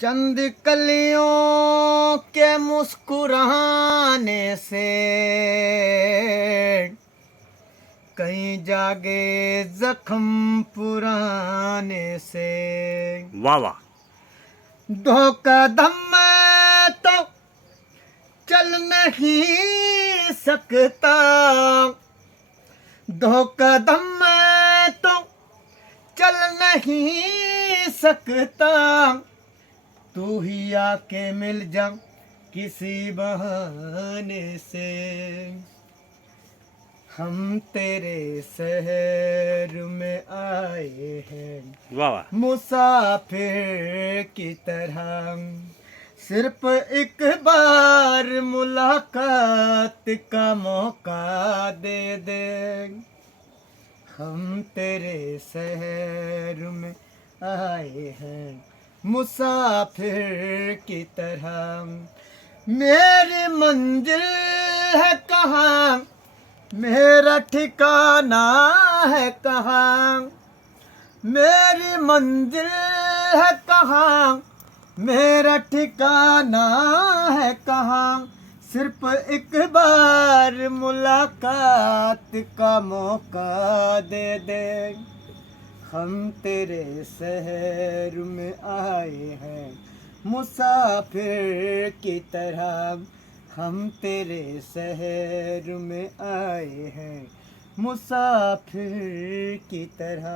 चंद कलियों के मुस्कुराने से कहीं जागे जख्म पुराने से। वाह वाह। दो कदम मैं तो चल नहीं सकता, दो कदम मैं तो चल नहीं सकता, तू ही आके मिल जा किसी बहाने से। हम तेरे शहर में आए हैं वाह वाह। मुसाफिर की तरह, सिर्फ एक बार मुलाकात का मौका दे दे। हम तेरे शहर में आए हैं मुसाफिर की तरह, मेरी मंजिल है कहाँ, मेरा ठिकाना है कहाँ, मेरी मंजिल है कहाँ, मेरा ठिकाना है कहाँ, सिर्फ एक बार मुलाकात का मौका दे दे। हम तेरे शहर में आए हैं मुसाफिर की तरह, हम तेरे शहर में आए हैं मुसाफिर की तरह।